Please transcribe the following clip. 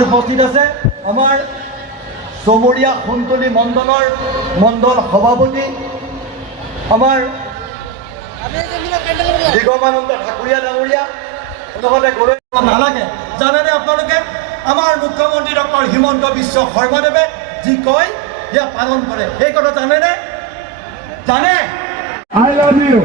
মাজত উপস্থিত আছে আমাৰ চমৰীয়া সোণতলী মণ্ডলৰ মণ্ডল সভাপতি আমাৰ দিগমানন্দ ঠাকুৰীয়া ডাঙৰীয়া লগতে গৌৰৱ নালাগে। জানেনে আপোনালোকে আমাৰ মুখ্যমন্ত্ৰী ডক্টৰ হিমন্ত বিশ্ব শৰ্মাদেৱে যি কয় সেয়া পালন কৰে, সেই কথা জানেনে? জানে? I love you.